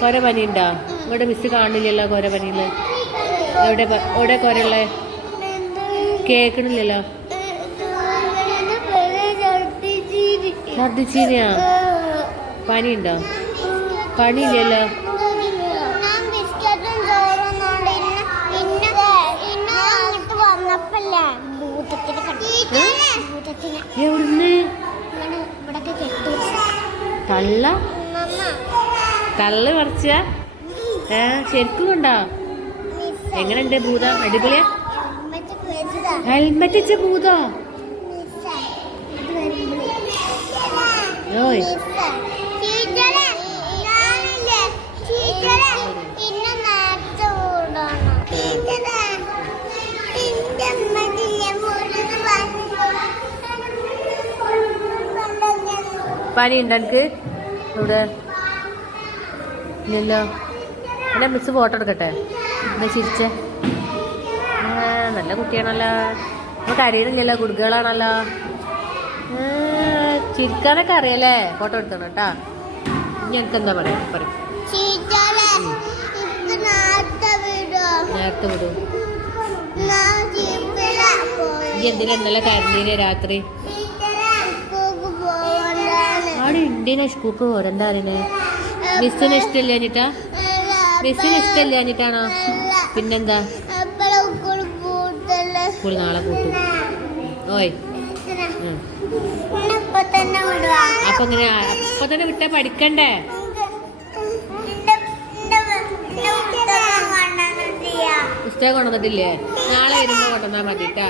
കൊര പനി ഉണ്ടോ ഇവിടെ മിസ് കാണില്ലല്ലോ കൊര പനിയിൽ എവിടെ എവിടെ കൊരല്ലേ കേക്കണില്ലല്ലോ ഛർദിച്ചീനിയാ? പനി ഉണ്ടോ ഭൂതത്തിന് എവിടുന്ന്? ഇങ്ങനെ തള്ള പറിച്ച? ഏ ശരിക്കും ഉണ്ടോ എങ്ങനെയുണ്ട് ഭൂതം? അടിപൊളിയാ? ഹെൽമെറ്റ് വെച്ച ഭൂതോ? ഓയ്. പനിയുണ്ടോ എനിക്ക് ഞാനില്ലേ ഇല്ലല്ലോ എന്നെ മിസ് ഫോട്ടോ എടുക്കട്ടെ? എന്നാ ചിരിച്ചേ. നല്ല കുട്ടിയാണല്ലോ. നമുക്ക് അറിയണില്ലല്ലോ കുടുക്കുകളാണല്ലോ ചിരിക്കാനൊക്കെ അറിയാലേ ഫോട്ടോ എടുക്കണം കേട്ടാ. ഞങ്ങൾക്ക് എന്താ പറയാ? പറയും. നേരത്തെ വിടോ. എന്തിനാ ഇന്നലെ കരഞ്ഞീനെ രാത്രി? അവിടെ ഇന്ത്യനെ സ്കൂൾക്ക് പോരെന്താ അറിയണേ? മിസ്സിന് ഇഷ്ടമില്ല അനിട്ടാ മിസ്സിന് ഇഷ്ടമില്ല അനിട്ടാണോ പിന്നെന്താ? സ്കൂൾ നാളെ കൂട്ടും. ഓയ്. അപ്പൊ ഇങ്ങനെ അപ്പൊ തന്നെ വിട്ടാ പഠിക്കണ്ടേ? പുസ്തകം കൊണ്ടുവന്നിട്ടില്ലേ? നാളെ വരുമ്പോ കൊണ്ടുവന്നാ മതി കേട്ടാ